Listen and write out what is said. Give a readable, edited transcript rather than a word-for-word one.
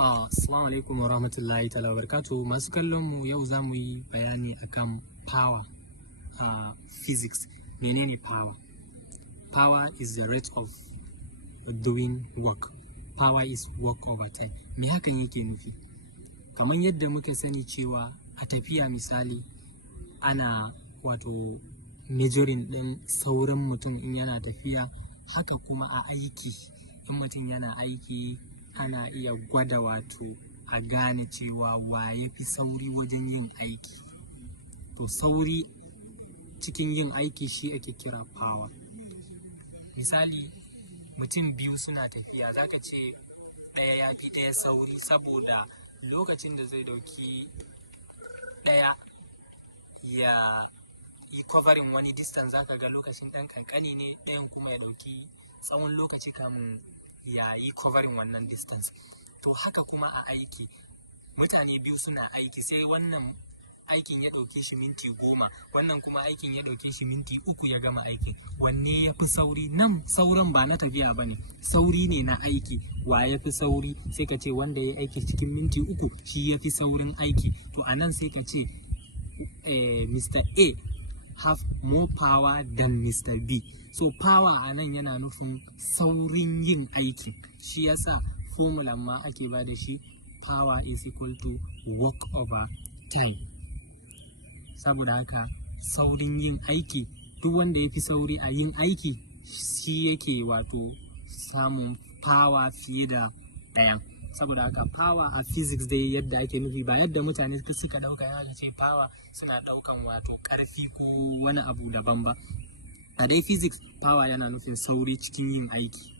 Assalamu alaikum wa rahmatullahi ta'ala wa barakatuh. Masu kallon mu yau za mu yi bayani akan power, physics. Menene power? Power is the rate of doing work. Power is work over time. Me hakan yake nufi? Kamar yadda muka sani cewa a tafiya misali ana wato measuring ɗin saurin mutum in yana tafiya, haka kuma a aiki in mutum yana aiki ana iya gwada wato a gane cewa wa ya fi sauri wajen yin aiki. To sauri cikin yin aiki shi ake kira power. Misali mutum biyu suna tafiya, zaka ce ɗaya ya fi ɗaya sauri saboda lokacin da zai dauki ɗaya ya yi covering wani distance, zaka ga lokacin ɗan kankani ne, ɗayan kuma ya dauki tsawon lokaci kamun ya yi covering wannan distance. To haka kuma a aiki, mutane biyu suna aiki, sai wannan aikin ya ɗauki shi minti 10, wannan kuma aikin ya ɗauki shi minti 3 ya gama aikin. Wanne ya fi sauri? Nan sauran ba na tafiya ba ne, sauri ne na aiki. Wa ya fi sauri? Sai ka ce wanda ya aiki cikin minti 3 shi ya fi saurin aiki. To a nan sai ka ce Mr. A have more power than Mr. B. So power a nan yana nufin saurin yin aiki. Shi yasa formula ma ake ba da shi, power is equal to work over time. Saboda haka saurin yin aiki, duk wanda ya fi sauri a yin aiki shi yake wato samun power fiye da ɗayan. Saboda haka power a physics dai yadda ake nufi, ba yadda mutane suka ɗauka yana ce power suna ɗaukan wato ƙarfi ko wani abu daban ba. A dai physics power yana nufin sauri cikin yin aiki.